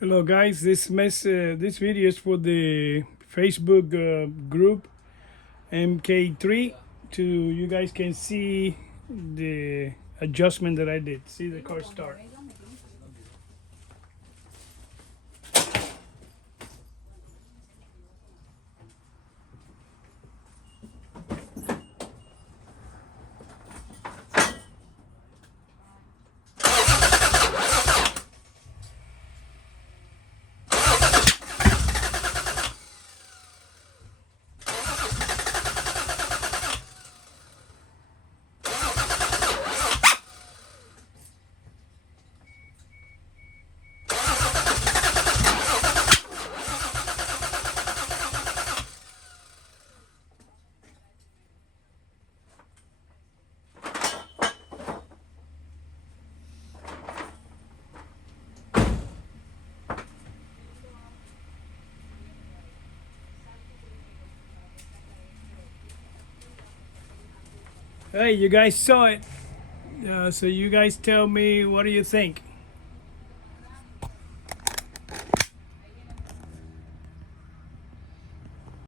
Hello guys, this video is for the Facebook group MK3 to you guys can see the adjustment that I did. See the car start. Hey, you guys saw it. So you guys tell me, what do you think?